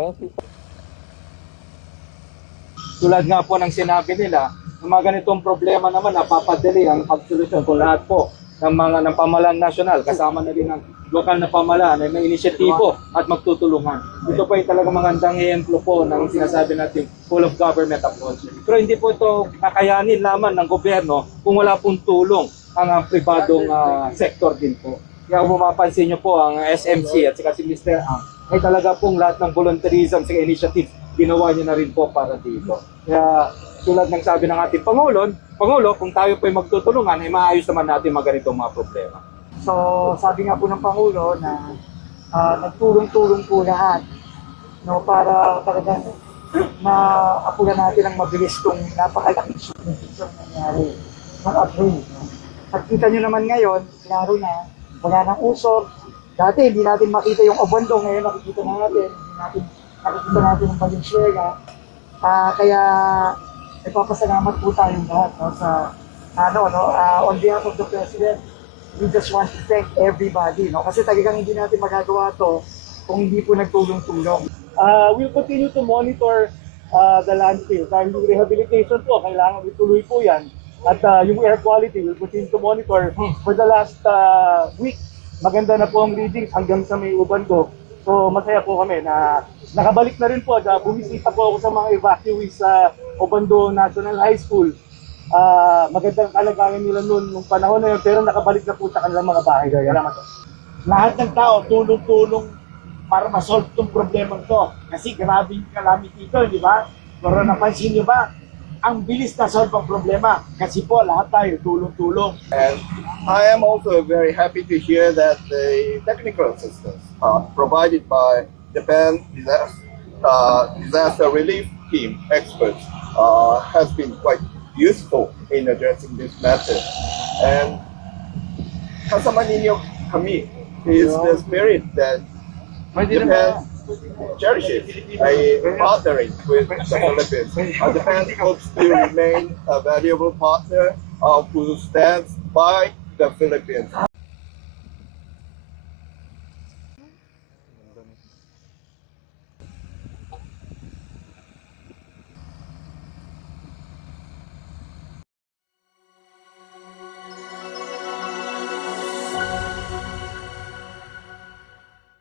Okay. Tulad nga po ng sinabi nila, ng mga ganitong problema naman napapadali ang pagsolusyon kung lahat po ng pamahalaan nasyonal, kasama na din ng lokal na pamahalaan ay may inisyatibo at magtutulungan. Ito po ay talagang magandang ehemplo po ng sinasabi natin full of government approach. Pero hindi po ito kakayanin lamang ng gobyerno kung wala pong tulong ang pribadong sektor din po. Kaya kung mapapansin nyo po ang SMC at saka si Mr. Ang ay talaga pong lahat ng volunteerism sa initiative ginawa niyo na rin po para dito. Kaya tulad ng sabi ng ating Pangulo, kung tayo po ay magtutulungan, ay maayos naman natin ganitong mga problema. So, sabi nga po ng Pangulo na nagtulong-tulong po lahat, no, para talagang maapulan natin ang mabilis itong napakalaking subdivision na nangyari noong April. No? At kita nyo naman ngayon, klaro na, wala nang usok. Dati hindi natin makita yung Obando, ngayon nakikita natin ang Valenzuela. Kaya ipapasalamat po tayong lahat, no, sa on behalf of the President. We just want to thank everybody, no, kasi talagang hindi natin magagawa to kung hindi po nagtulong-tulong. We'll continue to monitor the landfill. Dahil yung rehabilitation po, kailangan ituloy po yan. At yung air quality, we'll continue to monitor. For the last week, maganda na po ang readings hanggang sa may Ubando. So masaya po kami na nakabalik na rin po. Bumisita po ako sa mga evacuees sa Ubando National High School. Magandang kalagayan nila noon nung panahon na yun, pero nakabalik na po sa kanilang mga bahay. Salamat po. Lahat ng tao tulong-tulong para ma-solve itong problema ito. Kasi grabe yung calamity ito, di ba? Pero napansin niyo ba, ang bilis na solve ang problema kasi po lahat tayo tulong-tulong. And I am also very happy to hear that the technical assistance provided by Japan disaster relief team experts has been quite useful in addressing this matter. And kasama ninyo kami is the spirit that Japan cherishes a partnering with the Philippines. Japan hopes to remain a valuable partner who stands by the Philippines.